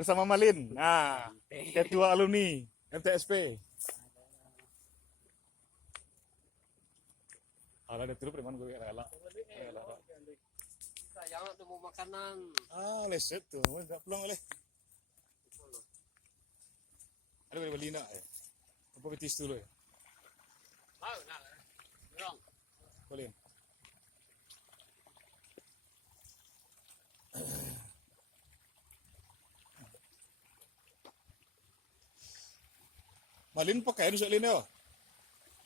bersama Malin. Nah, ketua alumni MTSP. Alah ada terus preman gue rela. Sayang tuh mau makanan. Ah, leset tuh, enggak pulang oleh. Ada beli nak ya. Apa betis dulu ya? Mau nak. Dorong. Boleh. Malin pakai nusuk Lin yo.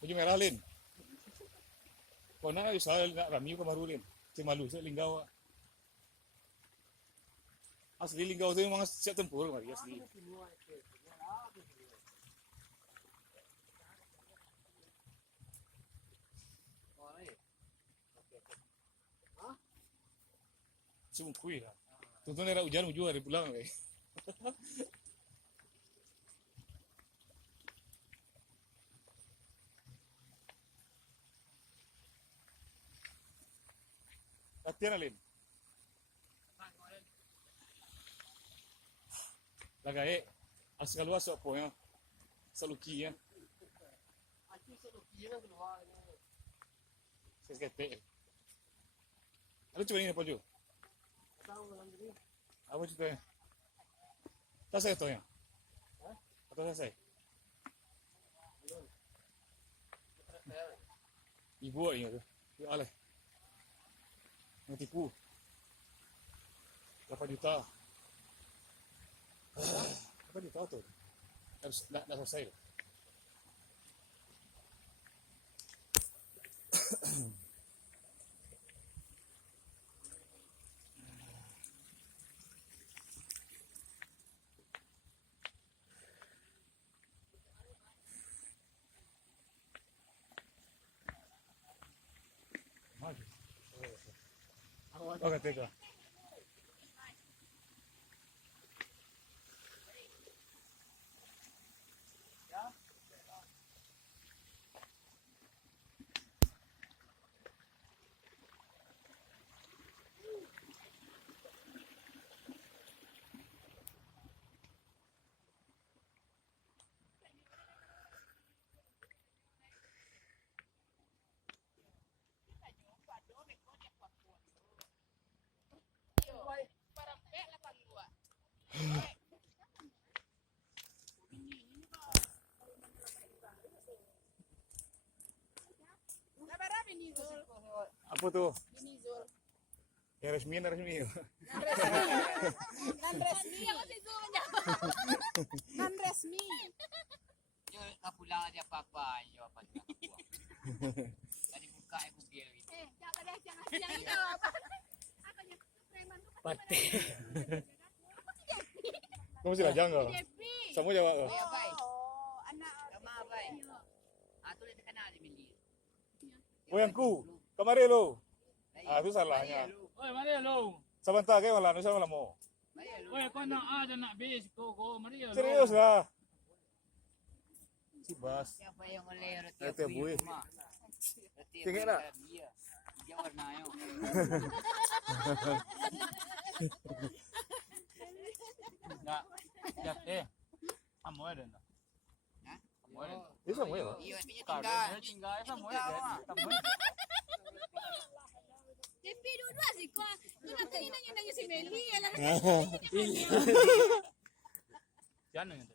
Baju merah Lin. Kau nak saya nak rami ke baru Lin. Cuma malu saya linggau. Asli linggau tu memang siap tempur mari asli. Cuma kuih lah. Tuntun era hujan ujung hari pulang lagi. Latihan Alin. Lagai asal luas apa ya? Saluki ya. Aku saluki kan keluar. Saya kata. Ada cuba ini apa ju? Tahu dalam diri. Apa ceritanya? Tak saya tahu ya. Atau saya? Ibu ini tu. Ya Allah. Nantiku. 8 juta. 8 juta tu. Harus nak selesai. Maju. Oh, kata. Apa tu? Yang resmi, yang resmi. Non resmi ako si Zul niya. Non resmi. Yo kapulang aja apa-apa. Yo apa dia. Tadi buka aku biar gitu. Jangan siang itu apa? Ako niya preman tu. Pate. Kau mesti lajang kau. Jepi. Semua jawab kau. Ya bai. Oh, anak. Sama bai. Ah tu dia kenal dia Meli. Moyangku, kemari lo. Ah, tu salahnya. Oi, mari lo. Sebentar ke malam, nusa malam mau. Oi, kau nak A dan nak B, kau mari lo. Serius lah. Si Bas. Siapa yang oleh roti Roti abu abu, rumah? Tinggal tak? Dia. Dia warna yo. Nak. Dah Amo ada nak. Hah? Amo ada. Ini semua ya. Iya, punya Kau tinggal. dah tinggal sama ada. Sama. Jepi dua sih kau. Kenapa tadi nanya si Meli? Jangan yang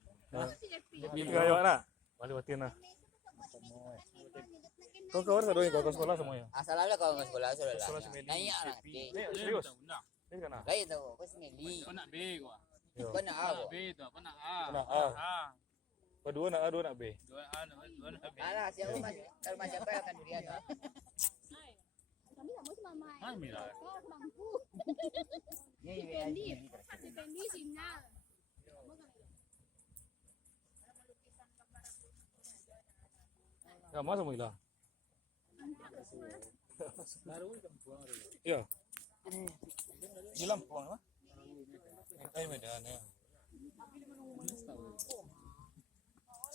Si Jepi. Tinggal jawab nak. Balik batin lah. Kau kawan tak doain kau sekolah semua ya. Asal ada kau nggak sekolah sudah lah. Sekolah semedi. Nanya lah. Serius. Nak. Ini kan ah. Gaya tahu, kau sendiri. Kau nak B kau. Yo. Kau nak Kau apa? nak B tu, apa nak A? Nak A. A. Kedua nak A, dua nak B. Dua A, dua nak B. Alah, siapa kalau macam apa akan durian tu? Kami tak mau si mama. Mana Mira? Kau bangku. Ya, Si Pendi. Si Pendi sinyal. Ya, masa mau hilang? Ya. Di Lampung apa? Ini Medan ya.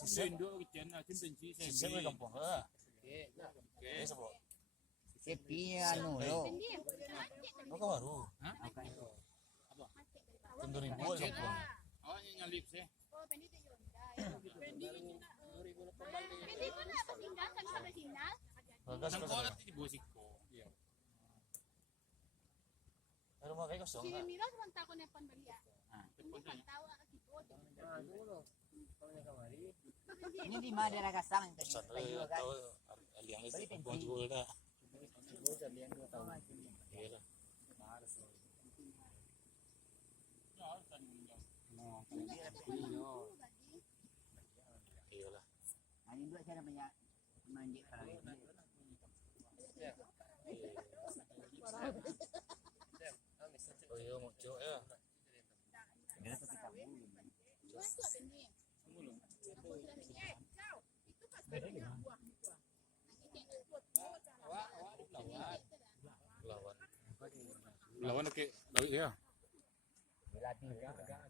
Sisi induk kita nak benci saya. Sisi mana kampung lah? Ini sebab. Sepi anu lo. Kau kan baru. Hah? Tentu ribu kampung. ngalip sih. Oh, pendito yun. Pendito na. Pendito na sa singal. Kami sa singal. Bagas Sang pa ko sa. lang tinibusik ko. Pero mga kayo Si Miro, sumang tako na panbalia. Ah. Hindi pagtawa ka kipod. Hindi madara ka sa akin. Saan Tayo agad. aliang itu buang juga dah. Iya lah. Iya lah. Ano dua siya naman niya. Mandi para lagi. Oh iya mau cok ya. Ganito kita mo. Buwan ko, Bendi. Ako sila ni Ikaw, ito ka sa buwak nito. Lawan. Lawan ke lawi ya. Latih.